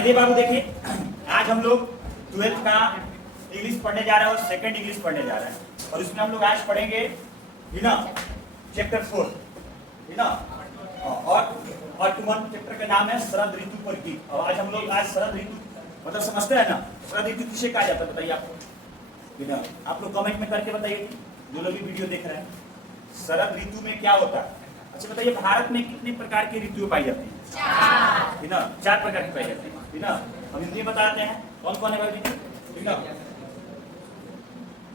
चलिए बाबू देखिए, आज हम लोग 12th का इंग्लिश पढ़ने जा रहे हैं और सेकंड इंग्लिश पढ़ने जा रहे हैं और इसमें हम लोग आज पढ़ेंगे चैप्टर 4 और पार्ट 1 चैप्टर का नाम है शरद ऋतु पर गीत। और आज हम लोग शरद ऋतु मतलब समझते हैं ना, शरद ऋतु किसे कहा जाता है बताइए आपको। आप लोग कमेंट में करके बताइए जो लोग भी वीडियो देख रहे हैं, शरद ऋतु में क्या होता है। अच्छा बताइए, भारत में कितने प्रकार की ऋतुएं पाई जाती हैं? 4 प्रकार की पाई जाती है। हम हिंदी में बताते हैं कौन कौन है भाई ऋतु?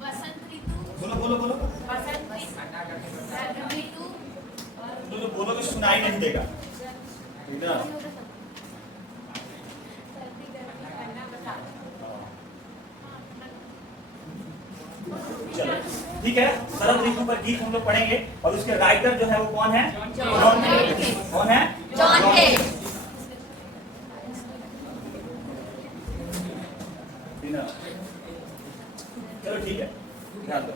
बसंत ऋतु, बोलो बोलो बोलो बसंत ऋतु, बोलो बोलो तो सुनाई नहीं देगा। चलो ठीक है, शरद ऋतु पर गीत हम लोग पढ़ेंगे और उसके राइटर जो है वो कौन है? जॉन केट्स। कौन है? जॉन केट्स। चलो ठीक है, ध्यान दो।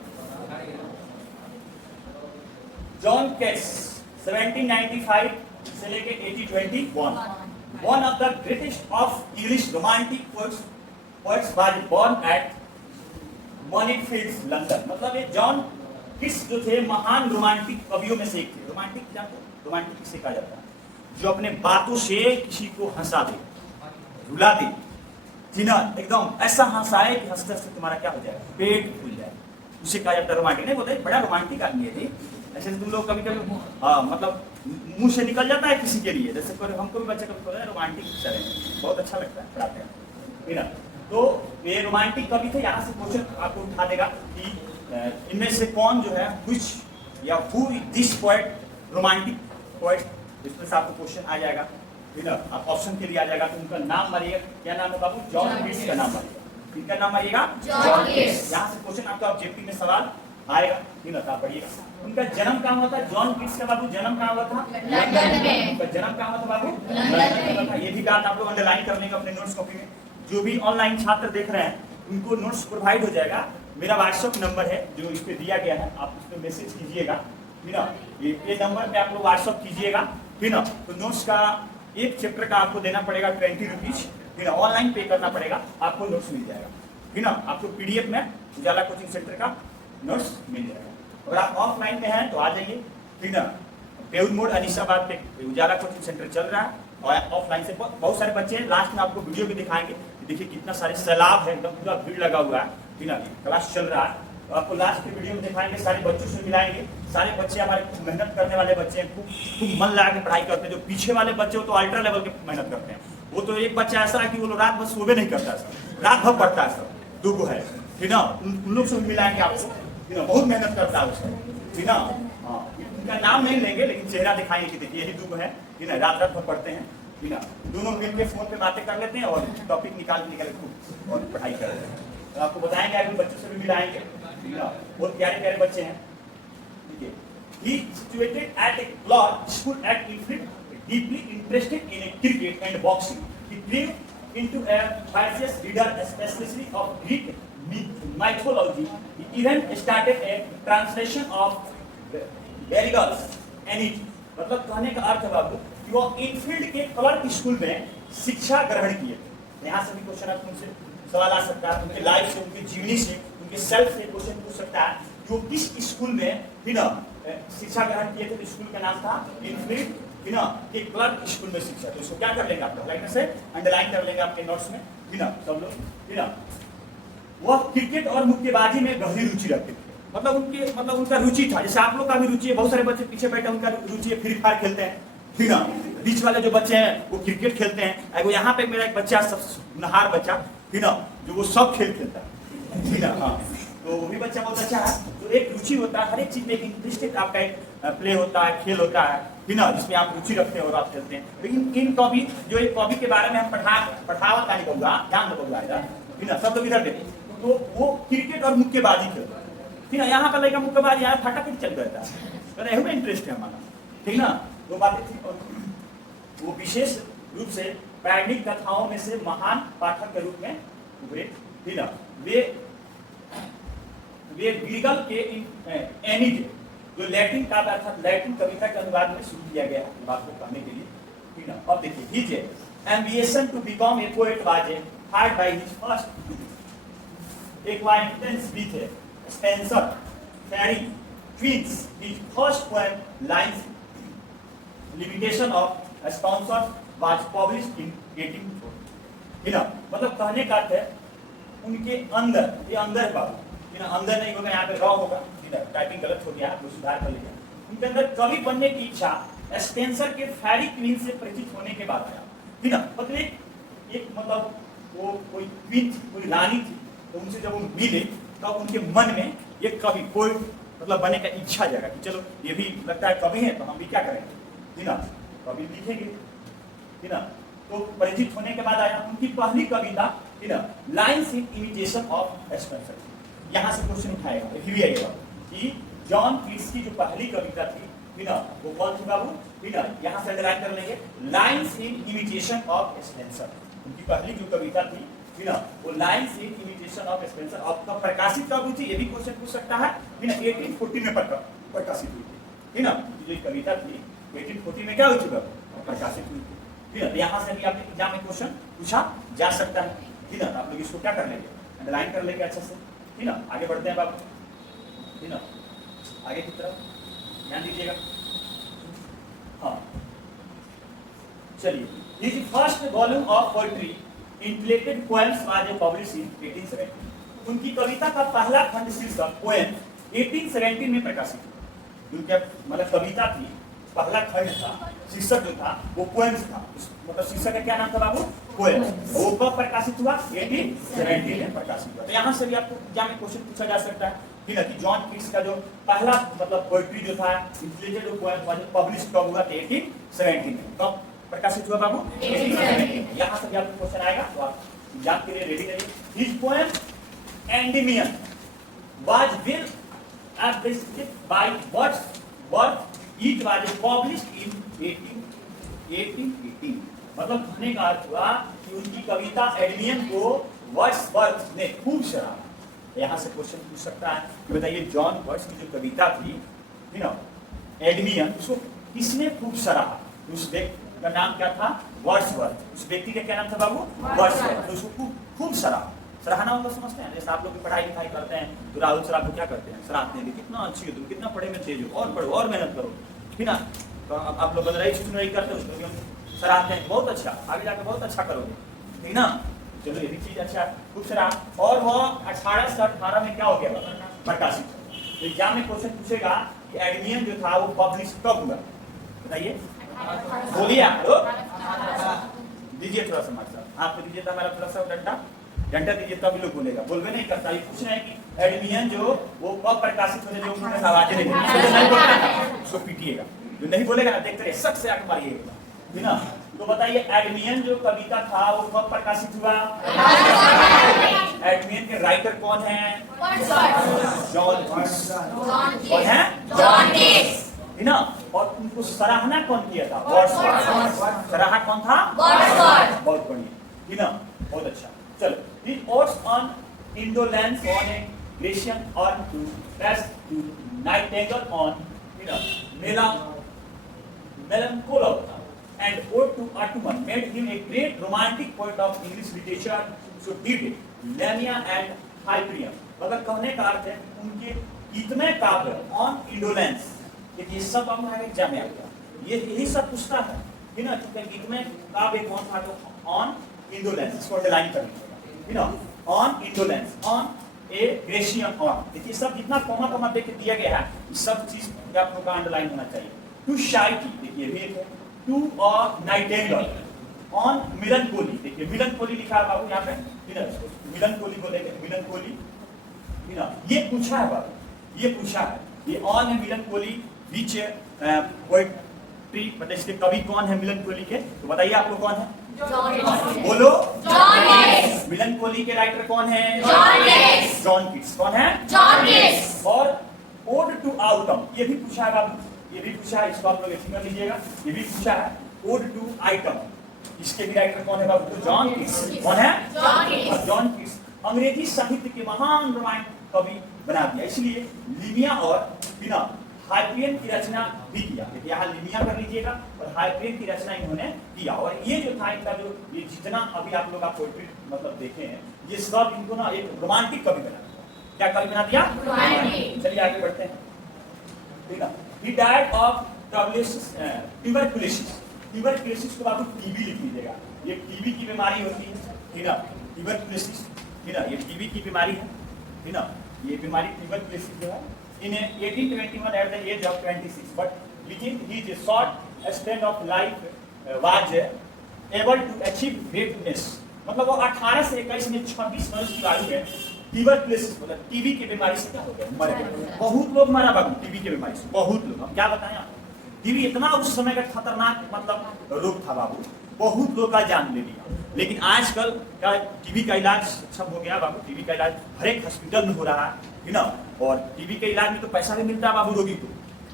जॉन केट्स 1795 से लेके 1821 one of the greatest of English romantic poets was born at Moorfields London. मतलब ये जॉन किट्स जो थे महान रोमांटिक कवियों में से एक थे। रोमांटिक जानते हो? रोमांटिक किसे कहा जाता है? जो अपने बातों से किसी को हंसा दे, रुला दे, एकदम ऐसा हंसाए कि हंसते हंसते तुम्हारा क्या हो जाए, पेट फूल जाए, उसे कहा जाता है रोमांटिक। नहीं बोलते बड़ा रोमांटिक आदमी है जी। ऐसे तुम लोग कभी कभी मतलब मुंह से निकल जाता है किसी के लिए, जैसे हमको भी बच्चे कभी बोलते हैं रोमांटिक पिक्चर है, बहुत अच्छा लगता है पढ़ाते हैं। तो ये रोमांटिक कवि थे। यहाँ से क्वेश्चन आपको उठा देगा कि इनमें से कौन जो है व्हिच या who this poet romantic poet, इसमें से आपको क्वेश्चन आ जाएगा। आप ऑप्शन के लिए आ जाएगा तो उनका नाम मारिएगा। क्या नाम है बाबू? जॉन केट्स का नाम मारिएगा। किसका नाम मारिएगा? जॉन केट्स। यहाँ से क्वेश्चन आपका ऑब्जेक्टिव में सवाल आएगा, पढ़िएगा। उनका जन्म कहाँ हुआ था? जॉन केट्स का बाबू जन्म कहाँ हुआ था? लंदन में। उनका जन्म कहाँ हुआ था बाबू? लंदन में। ये भी बात आप लोग अंडरलाइन कर लेंगे अपने नोट्स कॉपी में। जो भी ऑनलाइन छात्र देख रहे हैं उनको नोट्स प्रोवाइड हो जाएगा। मेरा व्हाट्सएप नंबर है जो इस पे दिया गया है, आप उस पर मैसेज कीजिएगा। ये नंबर पे आप लोग व्हाट्सएप कीजिएगा। तो नोट्स का एक चैप्टर का आपको देना पड़ेगा 20 रुपीज। ऑनलाइन पे करना पड़ेगा, आपको नोट्स मिल जाएगा। आपको पीडीएफ में उजाला कोचिंग सेंटर का नोट्स मिल जाएगा। अगर आप ऑफलाइन में हैं तो आ जाइए। बेउर मोड़ अनिशाबाद पे उजाला कोचिंग सेंटर चल रहा है और ऑफलाइन से बहुत सारे बच्चे हैं। लास्ट में आपको वीडियो भी दिखाएंगे। देखिए कितना सारे सैलाब है, एकदम पूरा भीड़ लगा हुआ है। क्लास चल रहा है तो आपको लास्ट के वीडियो में दिखाएंगे, सारे बच्चों से मिलाएंगे। सारे बच्चे हमारे मेहनत करने वाले बच्चे हैं, खूब मन लगा के पढ़ाई करते हैं। जो पीछे वाले बच्चे हो तो अल्ट्रा लेवल के मेहनत करते हैं। वो तो एक बच्चा ऐसा है कि वो रात भर सोवे नहीं करता है, रात भर पढ़ता है। सब दुगो है उन लोग से मिलाएंगे आपको। बहुत मेहनत करता है उसका। उनका नाम नहीं लेंगे लेकिन चेहरा दिखाएंगे कि देखिए यही दुगो है। रात रात भर पढ़ते हैं। दोनों मिलकर फोन पे बातें कर लेते हैं और टॉपिक निकाल खूब और पढ़ाई कर रहे हैं। तो आपको बताएंगे, आगे बच्चों से भी मिलाएंगे। बहुत प्यारे प्यारे बच्चे हैं। He situated at a club school at Ilford, deeply interested in a cricket and boxing. He grew into a voracious reader, especially of Greek mythology. He even started a translation of Virgil's Aeneid. मतलब कहने का अर्थ है बाबू कि वो Enfield के clerk school में शिक्षा ग्रहण किए थे। यहाँ से भी क्वेश्चन आप उनसे सवाल आ सकता है, उनके लाइफ से, उनकी जीवनी से, उनके सेल्फ से क्वेश्चन पूछ सकता है कि वो किस स्कूल में शिक्षा ग्रहण किए थे। तो स्कूल का नाम था इनफील्ड के क्लर्क स्कूल में शिक्षा। तो इसको क्या कर लेंगे आप लाइन से अंडरलाइन कर लेंगे आपके नोट्स में। सब लोग वह क्रिकेट और मुक्केबाजी में गहरी रुचि रखते थे। मतलब उनका रुचि था, जैसे आप लोग का भी रुचि है। बहुत सारे बच्चे पीछे बैठे, उनका रुचि है फ्री फायर खेलते हैं। बीच वाले जो बच्चे हैं वो क्रिकेट खेलते हैं। वो यहाँ पे मेरा एक बच्चा, नहार बच्चा जो वो सब खेल खेलता है। तो वो भी बच्चा बहुत अच्छा है। तो एक रुचि होता है, हर एक चीज में एक इंटरेस्टेड आपका एक प्ले होता है, खेल होता है जिसमें आप रुचि रखते हैं और आप खेलते हैं। लेकिन इन कॉपी जो एक कॉपी के बारे में हम पढ़ावा नहीं कहूँगा, ध्यान रखूंगा सब लोग इधर देखो। तो वो क्रिकेट और मुक्केबाजी खेलता है। यहाँ का लड़का मुक्केबाजी यहाँ फटाफट चल गया था, में इंटरेस्ट है हमारा। वो बातें थी। और वो विशेष रूप से प्रारंभिक कथाओं में से महान पाठक के रूप में उभरे। वे वीगल के एनीड जो लैटिन काव्य अर्थात लैटिन कविता के अनुवाद में शुरू किया गया है, बात को कहने के लिए। अब देखिए ambition to become a poet was had by his first acquaintance with Spenser, Fairy Queens. His first poem, Lines Limitation of Spenser, was published in 1840. मतलब कहने का अर्थ है उनके अंदर, ये अंदर का अंदर नहीं होगा, यहाँ पे रॉ होगा, टाइपिंग गलत हो गया, वो सुधार कर लीजिए। उनके अंदर कवि बनने की इच्छा स्पेंसर के फेरी क्वीन से परिचित होने के बाद आया, ठीक है। मतलब एक मतलब वो कोई क्वीन थी, कोई रानी थी, तो उनसे जब वो मिले तब उनके मन में एक कवि कोई मतलब बनने का इच्छा जाएगा कि चलो ये भी लगता है कवि है, तो हम भी क्या करेंगे, ठीक ना, कवि लिखेंगे, ठीक ना। तो परिचित होने के बाद आया उनकी पहली कविता, ठीक ना, lines in imitation of Spencer. यहाँ से क्वेश्चन उठाएगा, भी आएगा कि जॉन कीट्स की जो पहली कविता थी, ठीक ना, वो कौन थी बाबू, ठीक ना, यहाँ से अंडरलाइन कर लेंगे, lines in imitation of Spencer. उनकी पहली जो कविता थी, ठीक ना, वो lines in imitation of Spencer. अब कब प्रकाशित कब हुई थी, ये भी क्वेश्चन पूछ सकता है, ठीक ना, 1840 में प्रकाशित हुई थी, ठीक ना। जो कविता थी 1840 में क्या हुई थी बाबू, प्रकाशित हुई थी, ठीक है। यहाँ से भी आपके एग्जाम में क्वेश्चन पूछा जा सकता है, ठीक है। आप लोग इसको क्या कर लेंगे, अंडरलाइन कर लेंगे अच्छे से, ठीक ना। आगे बढ़ते हैं बाबू, ठीक ना, आगे की तरफ ध्यान दीजिएगा। हाँ चलिए, his first volume of poetry entitled poems was published in 1870। उनकी कविता का पहला खंड शीर्षक पोएम 1870 में प्रकाशित हुआ। उनका मतलब कविता थी, पहला खंड था, शीर्षक जो था वो पोएम्स था, मतलब शीर्षक का क्या नाम था बाबू, पोएम। वो कब प्रकाशित हुआ, 1870 में प्रकाशित हुआ। तो यहाँ से भी आपको एग्जाम में क्वेश्चन पूछा जा सकता है, ठीक है, कि जॉन कीट्स का जो पहला मतलब पोएट्री जो था इंटलेक्टेड पोएम पब्लिश कब हुआ, 1870 में। कब प्रकाशित हुआ बाबू, 1870। यहाँ से भी आपको क्वेश्चन आएगा, तो आप एग्जाम के लिए रेडी रहिए। His poem Endymion was well appreciated by Wordsworth. It was published in 1818। मतलब कहने का अर्थ हुआ कि उनकी कविता एडमियन को वर्ड्सवर्थ ने खूब सराहा। यहाँ से क्वेश्चन पूछ सकता है कि बताइए जॉन वर्ड्स की जो कविता थी, यू नो, एडमियन, उसको किसने खूब सराहा। उस व्यक्ति का नाम क्या था, वर्ड्सवर्थ। उस व्यक्ति का क्या नाम था बाबू, वर्ड्सवर्थ। तो उसको खूब सराहा। सराहना मतलब समझते हैं, जैसे आप लोग पढ़ाई लिखाई करते हैं तो राहुल सर आपको क्या करते हैं, सराहते हैं, कितना अच्छी हो तुम, कितना पढ़े में तेज हो, और पढ़ो और मेहनत करो, ठीक ना। तो अब आप लोग बदलाई नहीं करते, उसको भी हम सराहते हैं, बहुत अच्छा, आगे जाकर बहुत अच्छा करोगे, ठीक ना। चलो ये भी चीज अच्छा है, खूब सराह। और वो 1818 में क्या हो गया, प्रकाशित। तो एग्जाम में क्वेश्चन पूछेगा कि एडमियन जो था वो पब्लिश कब हुआ, बताइए, बोलिए आप लोग, दीजिए थोड़ा सा मार्क्स, आपको दीजिए था हमारा थोड़ा सा डंडा दीजिए, तभी लोग बोलेगा, बोलवे नहीं करता। ये पूछ रहे हैं कि एडमियन जो वो कब प्रकाशित होने, जो उन्होंने आवाजें नहीं उसको पीटिएगा, जो नहीं बोलेगा ना देखते रहे, सख्त से आंख मारिएगा, ठीक ना। तो बताइए एडमियन जो कविता था वो कब प्रकाशित हुआ, एडमियन के राइटर कौन है, जॉन कीट्स। कौन है, जॉन कीट्स, ठीक ना। और उनको सराहना कौन किया था, वर्ड्सवर्थ। सराहा कौन था, वर्ड्सवर्थ। बहुत बढ़िया, ठीक ना, बहुत अच्छा। चलो, his odes on indolence on a Grecian or to rest to nightingale on, you know, melancholy, and ode to Ottoman made him a great romantic poet of English literature. So did Lamia and Hyperion। मतलब कहने का अर्थ है उनके इतने काव्य on indolence, ये सब हम एग्जाम में आएगा, ये यही सब पूछता है, ठीक ना। क्योंकि गीत में काव्य कौन था, तो ऑन इंडोलेंस, इसको अंडरलाइन करना, you know, on indolence, on a Grecian on, ये सब जितना कॉमा देख के दिया गया है, ये सब चीज आप लोग का अंडरलाइन होना चाहिए। टू शाइटी, देखिए भी एक है, टू नाइटेंगल, ऑन मिलनकोली, देखिए मिलनकोली लिखा है बाबू यहाँ पे, मिलनकोली बोलेंगे, मिलनकोली, ये पूछा है बाबू, ये पूछा है, ये ऑन है मिलनकोली, विच पोएट्री, मतलब इसके कवि कौन है मिलनकोली के, तो बताइए आप लोग कौन है, बोलो, मिलनकोली के राइटर कौन है, जॉन कीट्स। कौन है, जॉन कीट्स। और ओड टू आउटम, ये भी पूछा है बाबू, ये भी पूछा है, इसको आप लोग ऐसे कर लीजिएगा, ये भी पूछा है, ओड टू आइटम, इसके भी राइटर कौन है बाबू, तो जॉन कीट्स। कौन है, जॉन कीट्स। अंग्रेजी साहित्य के महान रोमांटिक कवि बना दिया, इसलिए लिमिया और बिना हाइपरियन की रचना भी किया। देखिए यहाँ लिनिया कर लीजिएगा और हाइपरियन की रचना इन्होंने किया। और ये जो था इनका जो ये जितना अभी आप लोग पोएट्री मतलब देखे हैं, ये सब इनको ना एक रोमांटिक कवि बना दिया। क्या कवि बना दिया? रोमांटिक। चलिए आगे बढ़ते हैं। ठीक है, he died of tuberculosis। Tuberculosis को बाबू टीबी लिख लीजिएगा। ये टीबी की बीमारी होती है, ठीक है, ट्यूबरक्लोसिस, ठीक है, ये टीबी की बीमारी है, ठीक है, ये बीमारी ट्यूबरक्लोसिस जो है in 1821 at the age of 26, but within his short span of life was able to achieve greatness। मतलब वो 18 से 21 में 26 वर्ष की आयु है, ट्यूबरक्लोसिस मतलब टीबी की बीमारी से क्या हो गया, मर गया। बहुत लोग मरा बाबू टीबी की बीमारी से, बहुत लोग। हम क्या बताएं आपको, टीबी इतना उस समय का खतरनाक मतलब रोग था बाबू, बहुत लोग का जान ले लिया। लेकिन आजकल का टीबी का इलाज सब हो गया बाबू, टीबी का इलाज हर एक हॉस्पिटल में हो रहा है ना। और टीबी के इलाज में तो पैसा भी मिलता है बाबू रोगी को,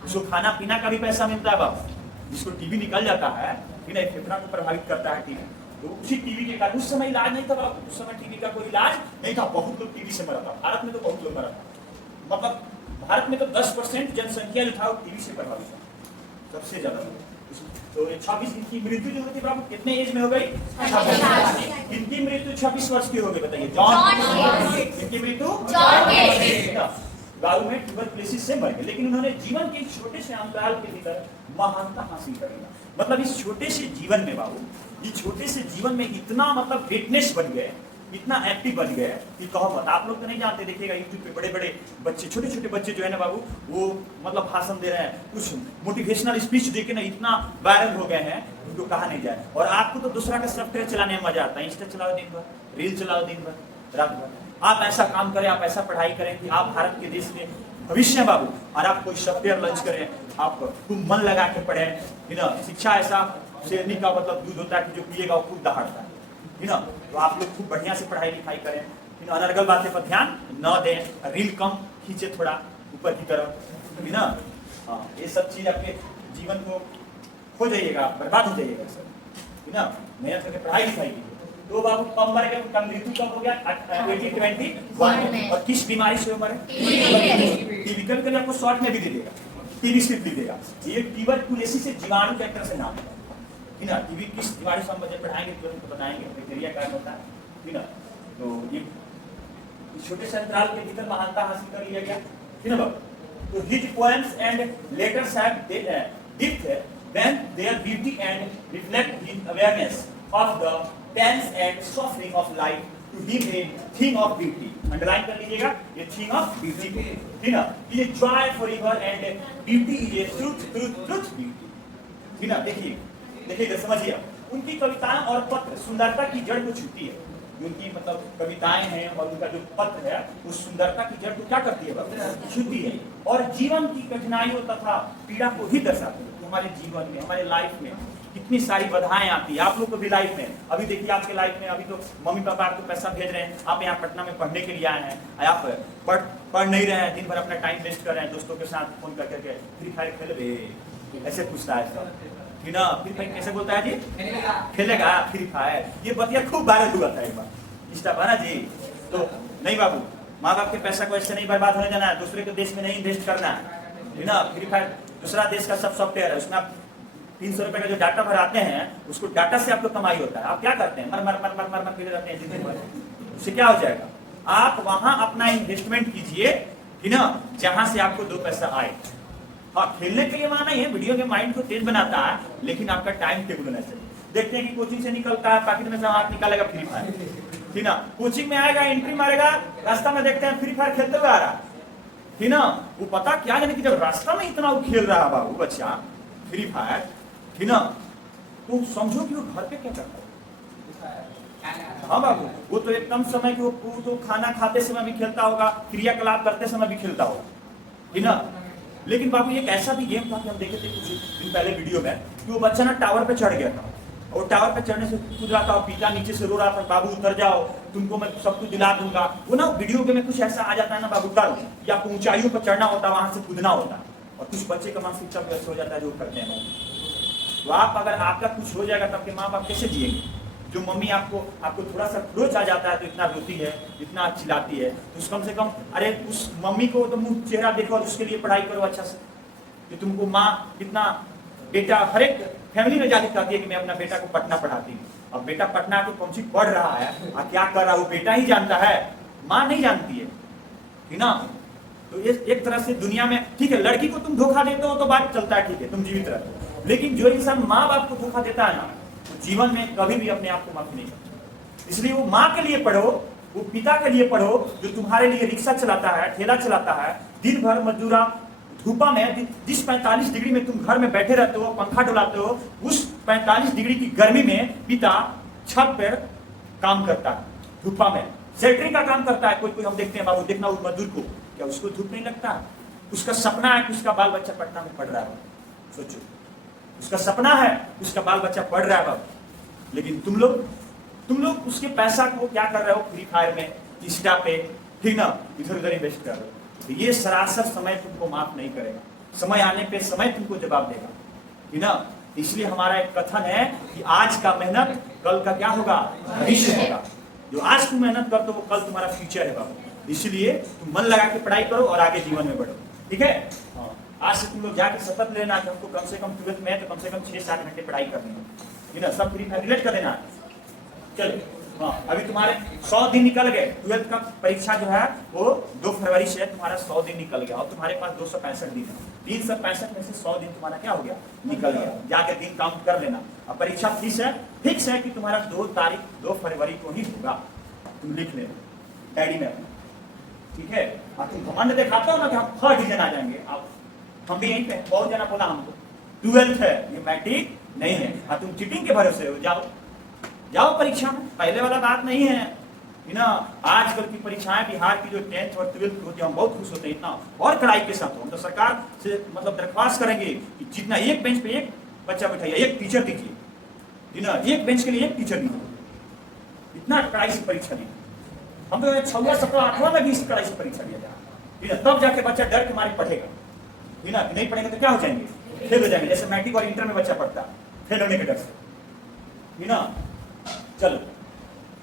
उसको खाना पीना का भी पैसा मिलता है बाबू। जिसको टीबी निकल जाता है, फेफड़ा को प्रभावित करता है टीबी, तो उसी टीबी के कारण उस समय इलाज नहीं था बाबू, उस समय टीबी का कोई इलाज नहीं था, बहुत लोग टीबी से मरा था। भारत में तो बहुत लोग मरा था, मतलब भारत में तो 10% जनसंख्या जो था वो टीबी से प्रभावित था, सबसे ज्यादा। तो 26 इनकी मृत्यु जो होती है बाबू कितने एज में हो गई? 26। इनकी मृत्यु 26 वर्ष की हो गई, बताइए। जॉन इनकी मृत्यु बाबू में ट्यूबरक्लोसिस से मर गए। लेकिन उन्होंने जीवन के छोटे से अंतराल के भीतर महानता हासिल कर लिया। मतलब इस छोटे से जीवन में बाबू, इस छोटे से जीवन में इतना मतलब फिटनेस बन गए, इतना एक्टिव बन गए कि कहो मत। आप लोग तो नहीं जानते, देखिएगा यूट्यूब पे बड़े बड़े बच्चे, छोटे छोटे बच्चे जो है ना बाबू, वो मतलब भाषण दे रहे हैं, कुछ मोटिवेशनल स्पीच देके ना इतना वायरल हो गए हैं, उनको कहा नहीं जाए। और आपको तो दूसरा का सॉफ्टवेयर चलाने में मजा आता है, इंस्टा चलाओ दिन भर, रील चलाओ दिन भर, रात भर। आप ऐसा काम करें, आप ऐसा पढ़ाई करें कि आप भारत के देश में भविष्य है बाबू, और आप कोई सॉफ्टवेयर लॉन्च करें, आप खूब मन लगा के पढ़ें, है ना। शिक्षा ऐसा शेरनी का मतलब दूध होता है कि जो पिएगा वो खूब दहाड़ता है ना। तो आप लोग खूब बढ़िया से पढ़ाई लिखाई करें, अनर्गल बातें पर ध्यान न दें, रील कम खींचे थोड़ा ऊपर की तरफ, है ना। हाँ, ये सब चीज आपके जीवन को खो जाइएगा, बर्बाद हो जाइएगा सर, है ना। मेहनत करके पढ़ाई लिखाई कीजिए। तो बाबू कम मर गए, उनका मृत्यु कब हो गया? 1821। और किस बीमारी से मरे? टीबी। कभी कभी आपको शॉर्ट में भी दे देगा, टीबी सिर्फ दे देगा। ये ट्यूबरक्लोसिस से जीवाणु का एक तरह से नाम है ना। टीबी किस बीमारी से हम बच्चे पढ़ाएंगे तो उनको बताएंगे, बैक्टीरिया कारण होता है ना। तो ये छोटे से अंतराल के भीतर महानता हासिल कर लिया गया, है ना बाबू। तो his poems and letters have depth when their beauty and reflect his awareness of the pains and suffering of life, to him a thing of beauty। Underline कर लीजिएगा, ये thing of beauty है ना। ये joy forever and beauty is a truth beauty, है ना। देखिए समझिए, उनकी कविताएं और पत्र सुंदरता की जड़ को छूती है। उनकी मतलब कविताएं हैं और उनका जो पत्र है उस सुंदरता की जड़ को क्या करती है? छूती है। और जीवन की कठिनाइयों तथा पीड़ा को ही दर्शाती है। हमारे जीवन में, हमारे लाइफ में कितनी सारी बाधाएं आती है, आप लोग को भी लाइफ में। अभी देखिए आपके लाइफ में, अभी तो मम्मी पापा आपको पैसा भेज रहे हैं, आप यहाँ पटना में पढ़ने के लिए आए हैं, आप पढ़ नहीं रहे हैं, दिन भर अपना टाइम वेस्ट कर रहे हैं, दोस्तों के साथ फोन करके फ्री फायर खेल ऐसे पूछता है सब, है ना। फ्री फायर कैसे बोलता है जी? खेलेगा फ्री फायर। ये बतिया खूब वायरल हुआ था एक बार इंस्टा पर ना जी। तो नहीं बाबू, माँ बाप के पैसा को ऐसे नहीं बर्बाद होने देना है, दूसरे के देश में नहीं इन्वेस्ट करना है ना। फ्री फायर दूसरा देश का सब सॉफ्टवेयर है, उसमें आप 300 रुपए का जो डाटा भराते हैं, उसको डाटा से आपको कमाई होता है। आप क्या करते हैं? मर मर मर मर मर मर फिर रहते हैं जिंदगी भर। उससे क्या हो जाएगा? आप वहां अपना इन्वेस्टमेंट कीजिए, है ना, जहां से आपको 2 पैसा आए। हाँ, खेलने के लिए वहां नहीं है, वीडियो गेम माइंड को तेज बनाता है, लेकिन आपका टाइम टेबल होना चाहिए। देखते हैं कि कोचिंग से निकलता है, पैकेट में से हाथ निकालेगा फ्री फायर, है ना। कोचिंग में आएगा, एंट्री मारेगा, रास्ता में देखते हैं फ्री फायर खेलते हुए आ रहा है ना। वो पता क्या जाने कि जब रास्ता में इतना वो खेल रहा है बाबू बच्चा फ्री फायर, है ना, तो समझो कि वो घर पे क्या करता है। हाँ बाबू, वो तो एक कम समय कि वो तो खाना खाते समय भी खेलता होगा, क्रियाकलाप करते समय भी खेलता होगा, है ना। लेकिन बाबू एक ऐसा भी गेम था कि हम देखे थे कुछ दिन पहले वीडियो में, कि वो बच्चा ना टावर पे चढ़ गया था, और टावर पे चढ़ने से कूद रहा था, और पिता नीचे से रो रहा था, बाबू उतर जाओ, तुमको मैं सब कुछ दिला दूंगा। वो ना वीडियो गेम में कुछ ऐसा आ जाता है ना बाबू, डर, या आपको ऊंचाइयों पर चढ़ना होता है, वहां से कूदना होता है, और कुछ बच्चे का मानसिक चाप ऐसा हो जाता है जो करते हैं। तो आप अगर आपका कुछ हो जाएगा तब के माँ बाप कैसे जिएंगे? जो मम्मी आपको थोड़ा सा खरोच आ जाता है तो इतना रोती है, इतना चिल्लाती है, तो कम से कम अरे उस मम्मी को तो मुंह चेहरा देखो और उसके लिए पढ़ाई करो अच्छा से, कि तुमको माँ कितना बेटा, हर एक फैमिली में जाके कहती है कि मैं अपना बेटा को पटना पढ़ाती हूँ। अब बेटा पटना के कौन सी पढ़ रहा है और क्या कर रहा है वो बेटा ही जानता है, माँ नहीं जानती है, ठीक ना। तो एक तरह से दुनिया में ठीक है, लड़की को तुम धोखा देते हो तो बात चलता है, ठीक है, तुम जीवित रहते हो, लेकिन जो इंसान माँ बाप को धोखा देता है ना, तो जीवन में कभी भी अपने आप को माफ नहीं करता। इसलिए वो माँ के लिए पढ़ो, वो पिता के लिए पढ़ो जो तुम्हारे लिए रिक्शा चलाता है, ठेला चलाता है, दिन भर मजदूरा धूपा में, जिस 45 डिग्री में तुम घर में बैठे रहते हो, पंखा डुलाते हो, उस 45 डिग्री की गर्मी में पिता छत पर काम करता है, धूपा में सेंटरिंग का काम करता है। कोई कोई हम देखते हैं बाबू, देखना उस मजदूर को, क्या उसको धूप नहीं लगता? उसका सपना है कि उसका बाल बच्चा पटना में पढ़ रहा है, सोचो, उसका सपना है उसका बाल बच्चा पढ़ रहा है बाबू। लेकिन तुम लोग उसके पैसा को क्या कर रहे हो, फ्री फायर में, इंस्टा पे, ठीक ना, इधर उधर इन्वेस्ट कर रहे हो। तो ये सरासर समय तुमको माफ नहीं करेगा, समय आने पे समय तुमको जवाब देगा, ठीक ना। इसलिए हमारा एक कथन है कि आज का मेहनत कल का क्या होगा, भविष्य होगा। जो आज तुम मेहनत करते हो वो कल तुम्हारा फ्यूचर है बाबू। इसलिए तुम मन लगा के पढ़ाई करो और आगे जीवन में बढ़ो, ठीक है। आज से तुम लोग जाके शपथ लेना कि हमको कम से कम 12th में तो कम से कम 6-7 घंटे पढ़ाई करनी है, ठीक ना। सब फ्री रिलेट कर देना। चलो, हाँ, अभी तुम्हारे 100 दिन निकल गए। 12th का परीक्षा जो है वो 2 फरवरी से तुम्हारा 100 दिन निकल गया और तुम्हारे पास 265 दिन है। 365 में से 100 दिन तुम्हारा क्या हो गया, निकल गया। जाके दिन काउंट कर लेना। अब परीक्षा फिक्स है कि तुम्हारा 2 फरवरी को ही होगा, तुम लिख लेना डायरी में, ठीक है। और तुम घमंड दिखाते हो ना कि हम 3rd डिवीजन आ जाएंगे, आप हम भी यहीं पे, बहुत जना बोला हमको 12th है, ये मैट्रिक नहीं है, और तुम चीटिंग के भरोसे हो, जाओ परीक्षा में। पहले वाला बात नहीं है ना। आजकल की परीक्षाएं बिहार की जो 10th और 12th होती है, हम बहुत खुश होते हैं इतना, और कड़ाई के साथ। हम तो सरकार से मतलब दरख्वास्त करेंगे कि जितना एक बेंच पे एक बच्चा बैठाइए, एक टीचर दीजिए ना, एक बेंच के लिए एक टीचर दीजिए, इतना कड़ाई से परीक्षा दी। हम तो 6वां 7वां 8वां में भी इस कड़ाई से परीक्षा दिया जाए, तब जाके बच्चा डर के मारे पढ़ेगा, ठीक ना। नहीं पढ़ेंगे तो क्या हो जाएंगे, फेल हो जाएंगे। जैसे मैट्रिक और इंटर में बच्चा पढ़ता फेल होने के डर से, ठीक ना। चलो,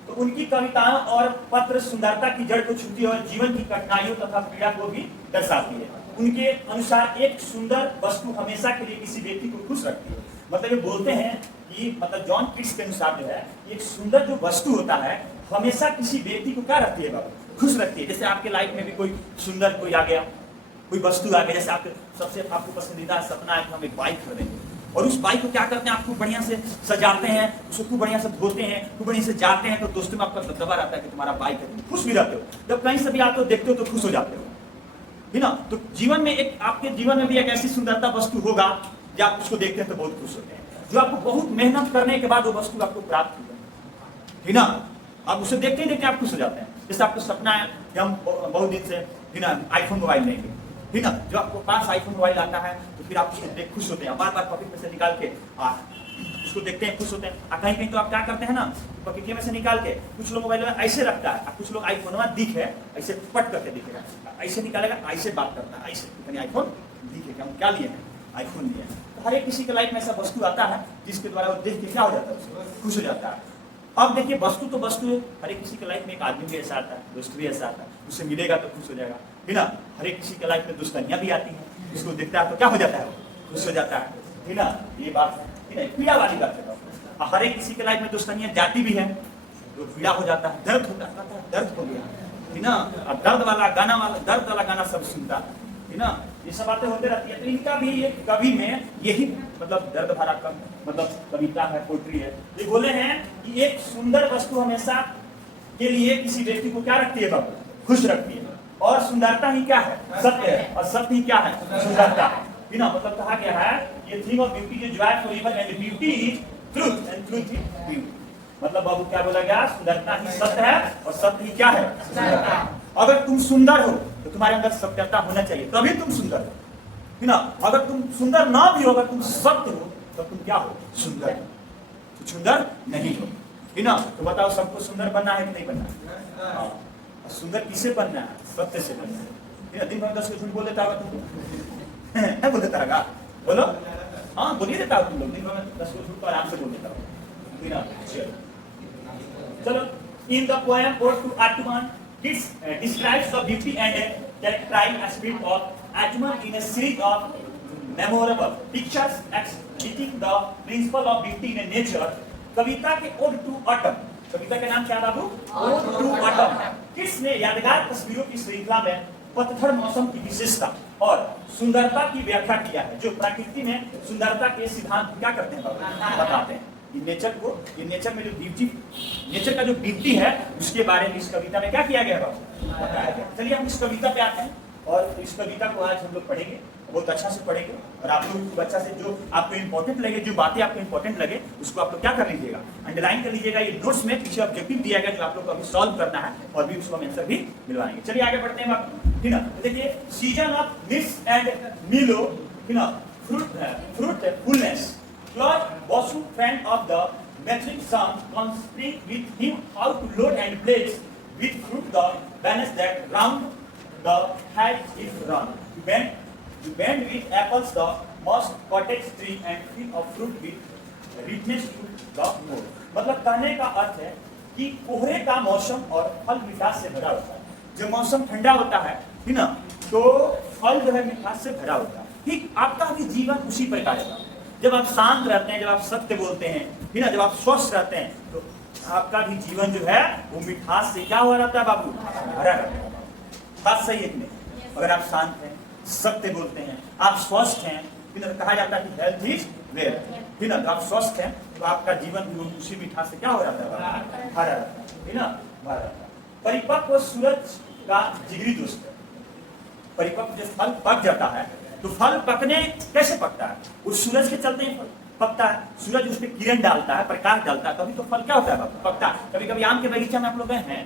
तो उनकी कविताओं और पत्र सुंदरता की जड़ को छूती है और जीवन की कठिनाइयों तथा पीड़ा को भी दर्शाती है। उनके अनुसार एक सुंदर वस्तु हमेशा के लिए किसी व्यक्ति को खुश रखती है। मतलब ये बोलते हैं कि मतलब जॉन किट्स के अनुसार जो है, एक सुंदर जो वस्तु होता है हमेशा किसी व्यक्ति को क्या रखती है बाबू, खुश रखती है। जैसे आपके लाइफ में भी कोई सुंदर कोई आ गया, कोई वस्तु आ गया, जैसे आपको पसंदीदा सपना है कि हम एक बाइक खरीदेंगे, और उस बाइक को क्या करते हैं, आपको बढ़िया से सजाते हैं, उसको खूब बढ़िया से धोते हैं, खूब बढ़िया से जाते हैं, तो दोस्तों में आपका दबदबा रहता है कि तुम्हारा बाइक है, तुम खुश भी रहते हो। जब कहीं से भी आते हो देखते हो तो खुश हो जाते हो, है ना। तो जीवन में एक आपके जीवन में भी एक ऐसी सुंदरता वस्तु होगा जो आप उसको देखते हैं तो बहुत खुश होते हैं, जो आपको बहुत मेहनत करने के बाद वो वस्तु आपको प्राप्त होगी, है ना। आप उसे देखते ही देखते आप खुश हो जाते हैं। जैसे आपको सपना है कि हम बहुत दिन से, है ना, आईफोन मोबाइल लेंगे, है ना। जो आपको पास आईफोन मोबाइल आता है तो फिर आप उसको देख खुश होते हैं, बार बार पॉकेट में से निकाल के उसको देखते हैं, खुश होते हैं। कहीं कहीं तो आप क्या करते हैं ना, पॉकेट में से निकाल के, कुछ लोग मोबाइल में ऐसे रखता है, कुछ लोग आईफोन में दिख है ऐसे पट करके दिखेगा, ऐसे निकालेगा, ऐसे बात करता है, ऐसे आईफोन दिखेगा, हम क्या लिए हैं, आईफोन लिए हैं। तो हर एक किसी के लाइफ में ऐसा वस्तु आता है जिसके द्वारा वो देख के क्या हो जाता है, खुश हो जाता है। अब देखिए, वस्तु तो वस्तु है, हर एक किसी के लाइफ में एक आदमी भी ऐसा आता है, दोस्त भी ऐसा आता है, उससे मिलेगा तो खुश हो जाएगा, है ना। हर एक किसी के लाइफ में दुश्मनियां भी आती हैं, उसको देखता है तो क्या हो जाता है, खुश हो जाता है ना। ये बात है ना, पीड़ा वाली बात है। हर एक किसी के लाइफ में दुश्मनियां जाती भी है तो पीड़ा हो जाता है, दर्द होता है, दर्द हो गया, है ना। अब दर्द वाला गाना सब सुनता है ना। ये सब बातें होते रहती है। तो इनका भी ये कवि में यही मतलब दर्द भरा मतलब कविता है, पोट्री है। ये बोले हैं कि एक सुंदर वस्तु हमेशा के लिए किसी व्यक्ति को क्या रखती है बाबू, खुश रखती है। और सुंदरता ही क्या है, सत्य है, और सत्य ही क्या है, सुंदरता है ना। मतलब कहा गया है ये thing of beauty is Joy forever and beauty is truth and truth is beauty. मतलब बाबू क्या बोला गया, सुंदरता ही सत्य है और सत्य ही क्या है, सुंदरता। अगर तुम सुंदर हो तो तुम्हारे अंदर सत्यता होना चाहिए, तभी तुम सुंदर हो, है ना। अगर तुम सुंदर ना भी हो, अगर तुम सत्य हो तो तुम क्या हो, सुंदर। तो सुंदर नहीं हो, है ना। तो बताओ सबको सुंदर बनना है कि नहीं बनना है? सुंदर किसे बनना है, सत्य से बनना है। दिन भर 10 को झूठ बोल देता होगा तुमको, बोल देता होगा, बोलो, हाँ बोलिए देता हो तुम लोग, दिन भर 10 को झूठ तो आराम से बोल देता हो, है ना। चलो, in the poem ode to autumn this describes the beauty and characterized spirit of Atman in a series of memorable pictures explaining the principle of beauty in nature. कविता के ओड टू ऑटम, कविता का नाम क्या बाबू? Odd to autumn. किसने यादगार तस्वीरों की श्रृंखला में पतझड़ मौसम की विशेषता और सुंदरता की व्याख्या किया है, जो प्रकृति में सुंदरता के सिद्धांत क्या करते हैं बाबू? बताते हैं। ये नेचर में जो ब्यूटी, नेचर का जो ब्यूटी है उसके बारे में इस कविता में क्या किया गया बाबू? बताया गया। चलिए हम इस कविता पे आते हैं और इस कविता को आज हम लोग पढ़ेंगे, बहुत अच्छा से पढ़ेंगे और आप लोग बच्चा से जो आपको इंपॉर्टेंट लगे, जो बातें आपको इंपॉर्टेंट लगे उसको आप लोग क्या कर लीजिएगा? अंडरलाइन कर लीजिएगा। ये नोट्स में पीछे ऑब्जेक्टिव दिया गया जो आप लोग को अभी सॉल्व करना है और भी उसको हम आंसर भी मिलवाएंगे। चलिए आगे बढ़ते हैं बाबू, ठीक ना। देखिए, सीजन ऑफ मिस्ट एंड मिलो, ठीक ना, fruitfulness. Claude Bosu, friend of the metric son, conspired with him how to load and place with fruit the banners that round the height is run. You bend with apples the most cottage tree and fill of fruit with richness to the more. मतलब कहने का अर्थ है कि कोहरे का मौसम और फल मिठास से भरा होता है। जब मौसम ठंडा होता है, ठीक ना, तो फल जो है मिठास से भरा होता है। ठीक आपका भी जीवन उसी प्रकार है। जब आप शांत रहते हैं, जब आप सत्य बोलते हैं, ठीक ना, जब आप स्वस्थ रहते हैं, तो आपका भी जीवन जो है वो मिठास से क्या हो रहता है बाबू? भरा रहता है। बात सही है कि नहीं? अगर आप शांत हैं, सत्य बोलते हैं, आप स्वस्थ हैं, ठीक ना, कहा जाता है कि हेल्थ इज वेल्थ, ठीक ना, आप स्वस्थ हैं तो आपका जीवन भी उसी मिठास से क्या हो रहता है? भरा रहता है, ठीक ना, भरा रहता है। परिपक्व सूरज का जिगरी दोस्त है। परिपक्व जब फल पक जाता है तो फल पकने कैसे पकता है? उस सूरज के चलते ही फल पकता है। सूरज उस पर किरण डालता है, प्रकाश डालता है, तभी तो फल क्या होता है बाबू? पकता है। कभी कभी आम के बगीचा में आप लोग गए हैं?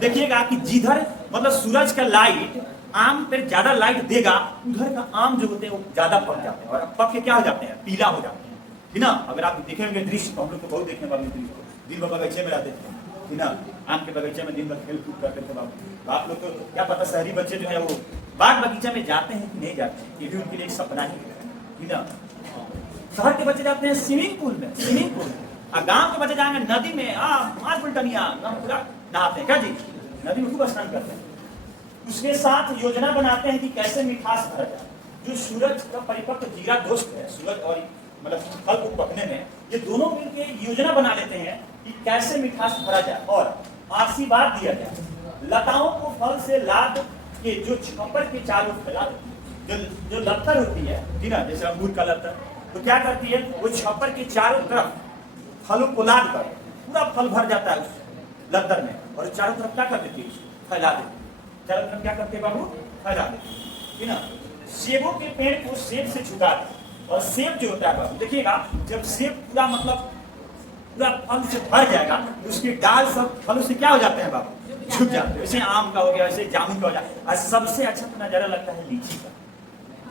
देखिएगा कि जिधर मतलब सूरज का लाइट आम पर ज्यादा लाइट देगा, उधर का आम जो होते हैं वो ज्यादा पक जाते हैं और पक के क्या हो जाते हैं? पीला हो जाते हैं, ठीक ना। अगर आप देखेंगे दृश्य, हम लोग तो बहुत देखने वाले दृश्य को, दिन भर बगीचे में रहते थे, ठीक ना, आम के बगीचे में दिन भर खेल कूद करते थे बाबू। आप लोग को क्या पता, शहरी बच्चे जो है वो बाग बगीचा में जाते हैं कि नहीं जाते हैं, ये भी उनके लिए एक सपना ही है, ठीक ना। शहर के बच्चे जाते हैं स्विमिंग पूल में, और गांव के बच्चे जाएंगे नदी में, मार पलटनिया पूरा नहाते हैं, क्या जी, नदी में खूब स्नान करते हैं। उसके साथ योजना बनाते हैं कि कैसे मिठास भरा जाए। जो सूरज का परिपक्व जीरा दोस्त है, सूरज और मतलब फल को पकने में, ये दोनों मिलकर योजना बना लेते हैं कि कैसे मिठास भरा जाए और आशीर्वाद दिया जाए। लताओं को फल से लाद के जो छप्पर के चारों फैला देती है, जो लत्तर होती है, ठीक ना, जैसे अंगूर का लत्तर, तो क्या करती है, वो छप्पर के चारों तरफ फलों को लाद कर पूरा फल भर जाता है उस लत्तर में, और चारों तरफ क्या कर देती है? फैला देती है। चारों तरफ क्या करते हैं बाबू? फैला देती है, ठीक ना। सेबों के पेड़ को सेब से छुटा दे, और सेब जो होता है बाबू, देखिएगा जब सेब पूरा मतलब पूरा फल से भर जाएगा तो उसके डाल सब फलों से क्या हो जाते हैं बाबू? झुक जाते हैं। वैसे आम का हो गया, वैसे जामुन का हो जाए, और सबसे अच्छा तो नजारा लगता है लीची का,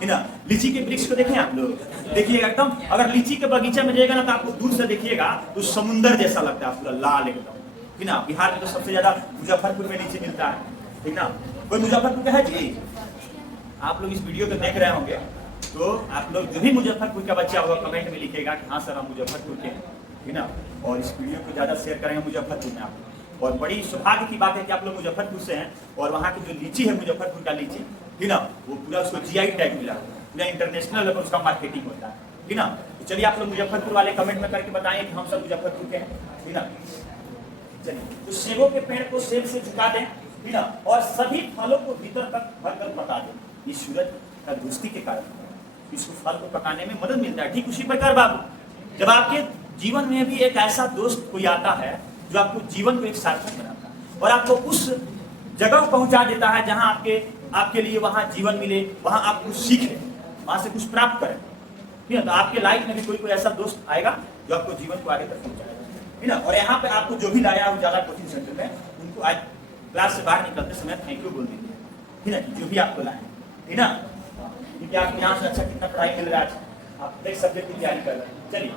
है ना। लीची के वृक्ष को देखें आप लोग, देखिएगा एकदम, अगर लीची के बगीचा में जाएगा ना तो आपको दूर से देखिएगा तो समुंदर जैसा लगता है, पूरा लाल एकदम, है ना। बिहार में तो सबसे ज्यादा मुजफ्फरपुर में लीची मिलता है, ठीक ना। कोई मुजफ्फरपुर का है जी? आप लोग इस वीडियो को देख रहे होंगे तो आप लोग जो भी मुजफ्फरपुर का बच्चा होगा कमेंट में लिखेगा कि हाँ सर हम मुजफ्फरपुर के हैं, ठीक ना। और इस वीडियो को ज्यादा शेयर करेंगे मुजफ्फरपुर में आप। और बड़ी सौभाग्य की बात है कि आप लोग मुजफ्फरपुर से हैं और वहाँ की जो लीची है मुजफ्फरपुर का लीची, ठीक ना, वो पूरा उसको जीआई टैग मिला, पूरा इंटरनेशनल लेवल उसका मार्केटिंग होता है, ठीक ना। तो चलिए आप लोग मुजफ्फरपुर वाले कमेंट में करके बताएं कि हम सब मुजफ्फरपुर के हैं, ठीक ना। चलिए, तो सेबों के पेड़ को सेब से झुका दें, ठीक ना, और सभी फलों को भीतर तक भरकर पका दें। ये सूरज का दोस्ती के कारण इसको फल को पकाने में मदद मिलता है। ठीक उसी प्रकार बाबू, जब आपके जीवन में भी एक ऐसा दोस्त कोई आता है जो आपको जीवन को एक सार्थक बनाता है और आपको उस जगह पहुंचा देता है जहां आपके लिए वहां जीवन मिले, वहां आप कुछ सीखें, वहां से कुछ प्राप्त करें, ठीक है। तो आपके लाइफ में भी कोई ऐसा दोस्त आएगा जो आपको जीवन को आगे तक पहुंचाएगा, ठीक ना। और यहाँ पे आपको जो भी लाया उजाला कोचिंग सेंटर में, उनको आज क्लास से बाहर निकलते समय थैंक यू बोल दीजिए, ठीक है, जो भी आपको लाए, ठीक ना। क्योंकि आपको यहाँ से अच्छा कितना पढ़ाई मिल रहा है, आप एक सब्जेक्ट की तैयारी कर रहे हैं। चलिए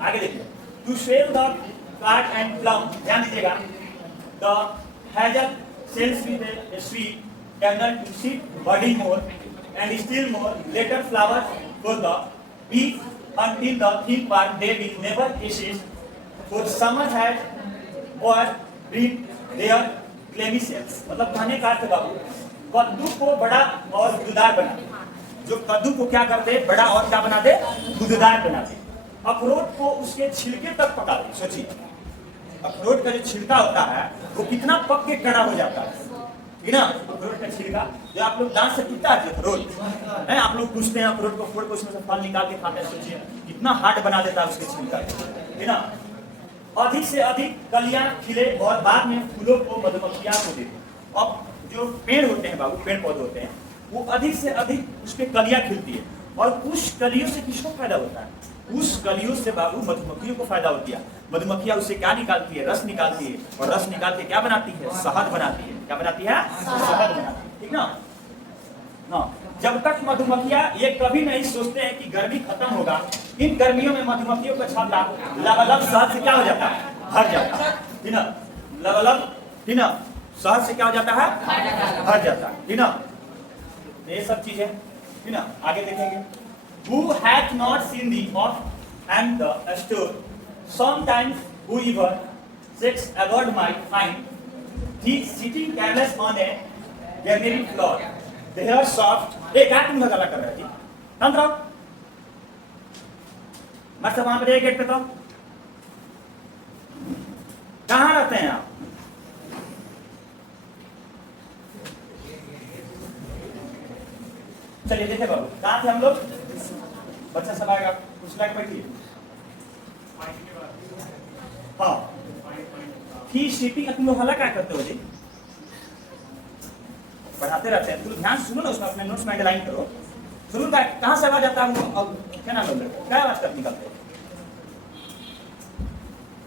आगे देखिए, to shave the card and plump, ध्यान दीजिएगा, the hazel shells with a sweet candle to see body more and still more later flower for the bee until the thick part they will never cease, for summer has or breed their clemmy cells। मतलब कहने का अर्थ बाबू, कद्दू को बड़ा और गुलदार बना, जो कद्दू को क्या करते, बड़ा और क्या बनाते, गुदेदार बनाते। अखरोट को उसके छिलके तक पकाते। सोचिए, अखरोट का जो छिलका होता है वो कितना पक के कड़ा हो जाता है ना। अखरोट का छिलका जो आप लोग दांत से टूटता है, अखरोट है, आप लोग पूछते हैं अखरोट को फोड़ के उसमें से फल निकाल के खाते हैं। सोचिए कितना हार्ड बना देता है उसके छिलका, है ना। अधिक से अधिक कलियां खिले और बाद में फूलों को मधुमक्खियां को देते। अब जो पेड़ होते हैं बाबू, पेड़ पौधे होते हैं, वो अधिक से अधिक उसके कलियां खिलती है और उस कलियों से किसको फायदा होता है, उस कलियों से बाबू मधुमक्खियों को फायदा होती है। मधुमक्खियां उससे क्या निकालती है, रस निकालती है, और रस निकाल के क्या बनाती है, शहद बनाती है। क्या बनाती है, शहद बनाती है, ठीक ना। जब तक मधुमक्खियां ये कभी नहीं सोचते हैं कि गर्मी खत्म होगा, इन गर्मियों में मधुमक्खियों का छाता लबालब शहद से क्या हो जाता है, भर जाता है, ठीक ना। लबालब, ठीक ना, शहद से क्या हो जाता है, भर जाता है, ठीक ना। ये सब चीजें, ठीक ना। आगे देखेंगे। Who hath not seen the oft and the store? Sometimes whoever sits aboard might find he sitting careless on a granary floor. They are soft. क्या तुम गला कर रहे थे? तंत्र मत सब वहां पे गेट पे तो कहाँ रहते हैं आप? चलिए देखे बाबू, कहाँ थे हम लोग? बच्चा सब आएगा, कुछ लाइक बैठिए। हाँ, ही सीटिंग। तुम लोग हल्ला क्या करते हो जी? पढ़ाते रहते हैं, तुम ध्यान सुनो ना, उसमें अपने नोट्स में अंडरलाइन करो। सुनो कहाँ से आवाज आता है? अब क्या नाम है, क्या आवाज तक निकलते हो?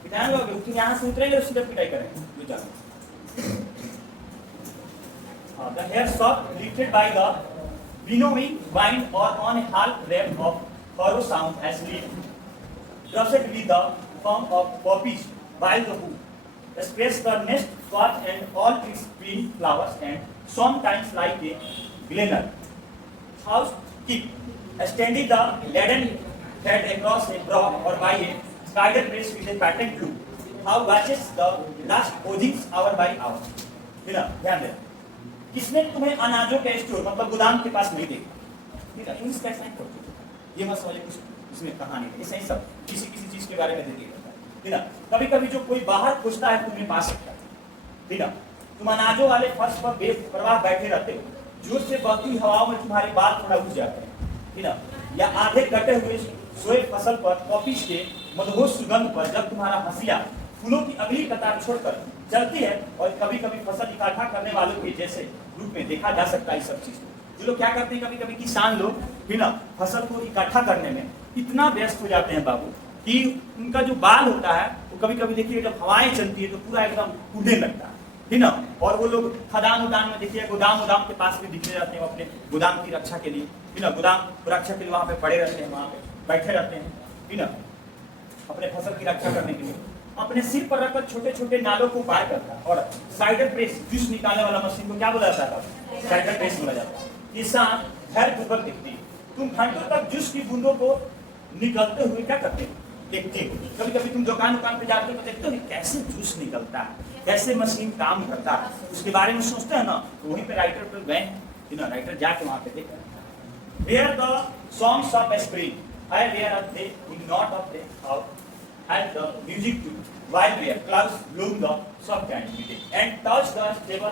ध्यान लोगे, तुम यहाँ से उतरेंगे तो सीधे पिटाई करेंगे। The hair soft lifted by the winnowing wind or on a half wave of furrow sound as leaf, brushed with the form of poppies, while the who spreads the nest caught and all its green flowers and sometimes like a gleaner. House keep extending the laden head across a broad or by a spider press with a patterned blue. How watches the last oozings hour by hour. ध्यान देना। किसने तुम्हें अनाजों के store मतलब गोदाम के पास नहीं देखा? ठीक है, इंग्लिश कैसे नहीं करते, ये मत समझिए कुछ इसमें कहानी है, ऐसे ही सब किसी किसी चीज के बारे में देखिए, ठीक है। कभी कभी जो कोई बाहर पूछता है तुम्हें पा सकता है, ठीक है। तुम अनाजों वाले फर्श पर बेपरवाह बैठे रहते हो, जोर से बहती हवाओं में तुम्हारे बाल थोड़ा उठ जाते हैं, ठीक है, या आधे कटे हुए सोए फसल पर पॉपीज के मधुर सुगंध पर जब तुम्हारा हंसिया फूलों की अगली कतार छोड़कर चलती है, और कभी कभी फसल इकट्ठा करने वालों के जैसे रूप में देखा जा सकता है। इस सब चीज जो लोग क्या करते हैं, कभी कभी किसान लोग, ठीक ना, फसल को इकट्ठा करने में इतना व्यस्त हो जाते हैं बाबू कि उनका जो बाल होता है वो कभी कभी देखिए जब हवाएं चलती है तो पूरा एकदम उड़ने लगता है, ठीक ना। और वो लोग खदान उदान में देखिए गोदाम के पास भी दिखने जाते हैं, अपने गोदाम की रक्षा के लिए, ठीक ना, गोदाम सुरक्षा के लिए वहां पे पड़े रहते हैं, वहां पे बैठे रहते हैं, ठीक ना, अपने फसल की रक्षा करने के लिए। अपने सिर पर रखकर छोटे छोटे नालों को पार करता है, और साइडर प्रेस जूस निकालने वाला मशीन को क्या बोला जाता है, साइडर प्रेस बोला जाता है। किसान घर ऊपर दिखती है, तुम घंटों तक जूस की बूंदों को निकलते हुए क्या करते हो, देखते हो। कभी कभी तुम दुकान पे जाते हो तो देखते हो कैसे जूस निकलता है, कैसे मशीन काम करता है, उसके बारे में सोचते हैं ना। तो वहीं पे राइटर पे गए, राइटर जाके वहां पे देखा Where the songs of spring, I wear of day, in not of day, out, and the music too, while where clouds bloom the soft and midday, and touch the stable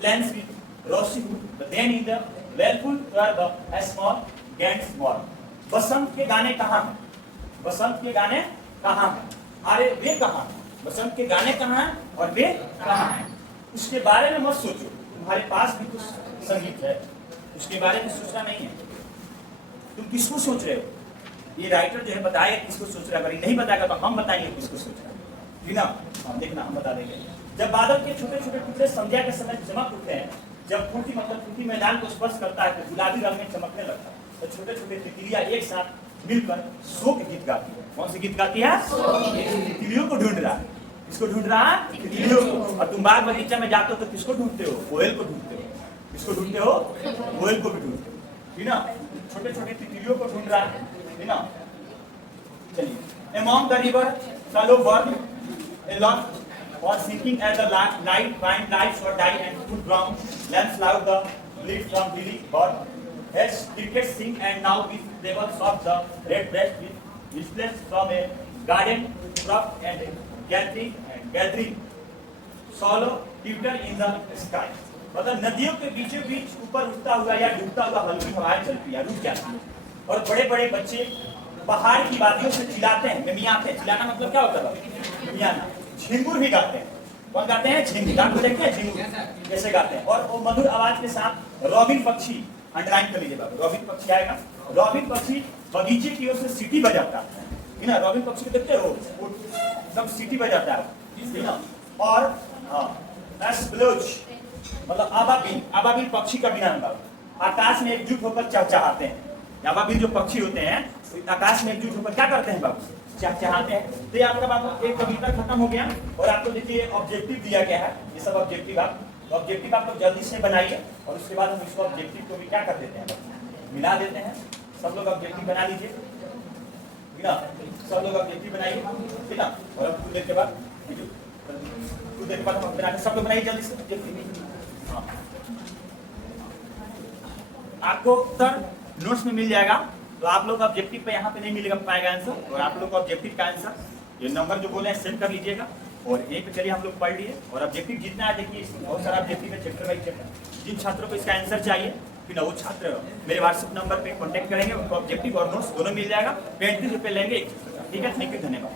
plants with rosy wood, but then in the wellful were the small gants more. बसंत के गाने कहाँ हैं? बसंत के गाने कहाँ हैं? अरे वे कहाँ हैं? बसंत के गाने कहाँ हैं और वे कहाँ हैं? उसके बारे में मत सोचो, तुम्हारे पास भी कुछ संगीत है, उसके बारे में सोचना नहीं है। तुम किसको सोच रहे हो? ये राइटर जो है बताएगा किसको सोच रहा है, अगर नहीं बताएगा तो हम बताएंगे किसको सोच रहा है, ठीक ना। हम देखना, हम बता देंगे। जब बादल के छोटे छोटे टुकड़े संध्या के समय चमक उठते हैं, जब फूटी मैदान को स्पर्श करता है तो गुलाबी रंग में चमकने लगता है, तो छोटे छोटे तितलियां एक साथ मिलकर शोक गीत गाती है। कौन सी गीत गाती है? तितलियों को ढूंढ रहा है। किसको ढूंढ रहा है? तितलियों को। और तुम बाग बगीचा में जाते हो तो किसको ढूंढते हो? कोयल को ढूंढते हो। किसको ढूंढते हो? कोयल को भी ढूंढते हो, ठीक ना। छोटे छोटे तितलियों को ढूंढ रहा है, ठीक ना। चलिए, among the river shallow burn along or sinking at the night wind lights or die and put brown lamps loud the bleed from hilly bird has cricket sing and now with levels of the red breast with displaced from a garden crop and gathering shallow tutor in the sky. मतलब नदियों के बीचों बीच ऊपर उठता हुआ या डूबता हुआ हल्की हवाएं चलती है, रुक जाती है, और बड़े बड़े बच्चे पहाड़ की वादियों से चिल्लाते हैं, मिमियाते हैं। चिल्लाना मतलब क्या होता है? मिमियाना। झिंगुर भी गाते हैं। कौन गाते हैं? झिंगुर। आपको देखते हैं झिंगुर कैसे गाते हैं? और वो मधुर आवाज के साथ रॉबिन पक्षी, अंडरलाइन कर लीजिए बाबू, रॉबिन पक्षी आएगा। रॉबिन पक्षी बगीचे की ओर से सीटी बजाता है ना, रॉबिन पक्षी को देखते हो, सब सीटी बजाता है। और मतलब आबाबिल पक्षी का भी नाम बाबू आकाश में एकजुट होकर चहचहाते हैं। आबाबिल जो पक्षी होते हैं आकाश में एकजुट होकर क्या करते हैं बाबू? चहचहाते हैं। तो ये आपका बाबू एक कविता खत्म हो गया और आपको देखिए ऑब्जेक्टिव दिया गया है। ये सब ऑब्जेक्टिव ऑब्जेक्टिव आप लोग जल्दी से बनाइए और उसके बाद हम इसको ऑब्जेक्टिव को भी क्या कर देते हैं? मिला देते हैं। सब लोग ऑब्जेक्टिव बना लीजिए, सब लोग ऑब्जेक्टिव बनाइए, ठीक ना। और कुछ देर के बाद हम बना के सब लोग बनाइए जल्दी से। आपको उत्तर नोट्स में मिल जाएगा, तो आप लोग ऑब्जेक्टिव पे यहाँ पे नहीं मिलेगा पाएगा आंसर, और आप लोग ऑब्जेक्टिव का आंसर ये नंबर जो बोले हैं सेंड कर लीजिएगा। और यहीं पे चलिए हम लोग पढ़ लिए, और ऑब्जेक्टिव जितना है देखिए बहुत सारा ऑब्जेक्टिव है चैप्टर बाई चैप्टर। जिन छात्रों को इसका आंसर चाहिए फिर ना वो छात्र मेरे व्हाट्सएप नंबर पे कॉन्टैक्ट करेंगे, उनको ऑब्जेक्टिव और नोट्स दोनों मिल जाएगा। 35 रुपये लेंगे, ठीक है। थैंक यू, धन्यवाद।